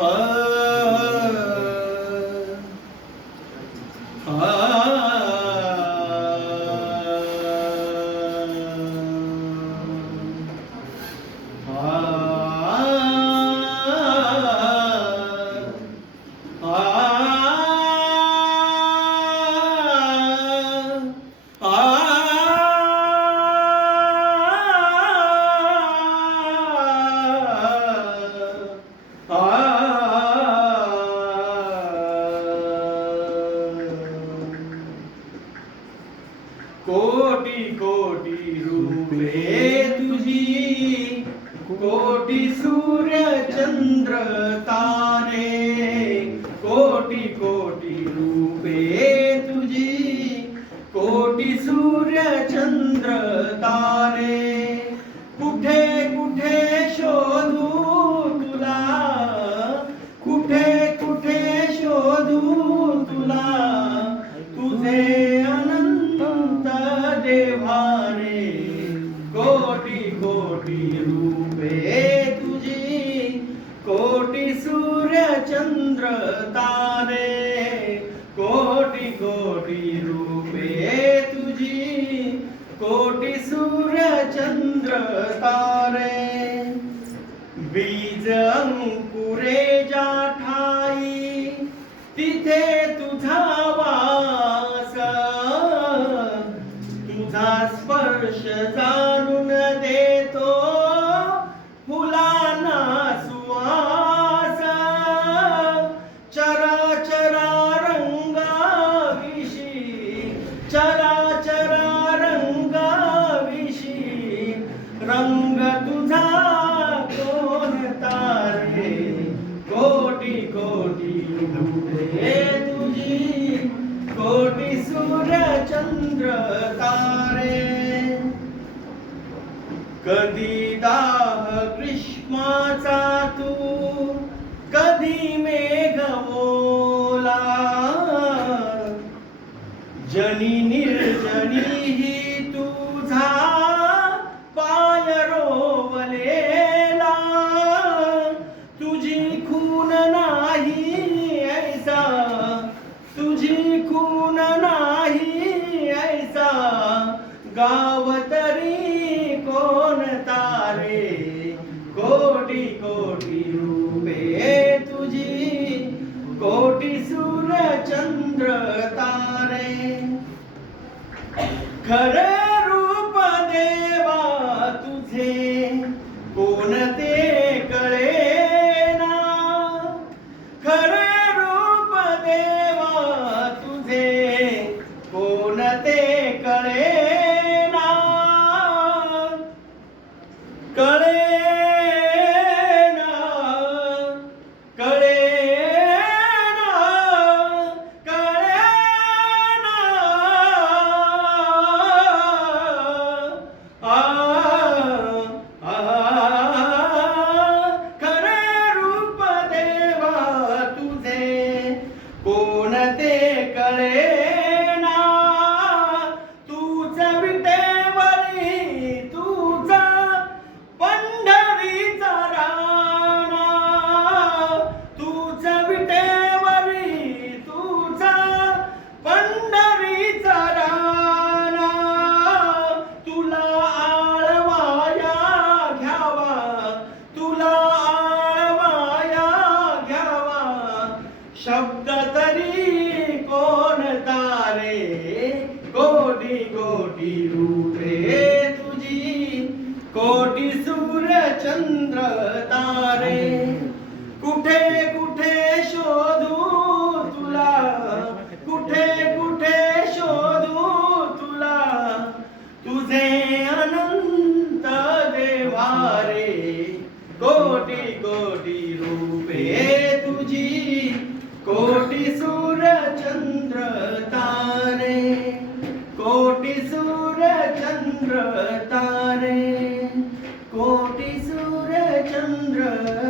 啊 कोटी कोटी रूपे तुझी कोटी सूर्य चंद्र तारे कोटी कोटी रूपे तुझी कोटी सूर्य चंद्र कोटी रूपे तुझी कोटी सूर्य चंद्र तारे कोटी कोटी रूपे तुझी कोटी सूर्य चंद्र तारे। बीज अंकुरे जाठाई तिथे तुझा वास। तुझा स्पर्श जाणून दे रंग तुझा कोणता रे कोटी कोटी रूपे तुझी कोटी सूर्य चंद्र तारे. कधी दाह ग्रीष्माचा तारे खरे शब्द तरी कोण तारे? कोटी कोटी रूपे तुझी. कोटी सूर्य चंद्र तारे. कुठे कुठे शोधू तुला? कुठे कुठे शोधू तुला? तुझे अनंत देवारे. कोटी कोटी रूपे सूर चंद्र तारे कोटी सूर चंद्र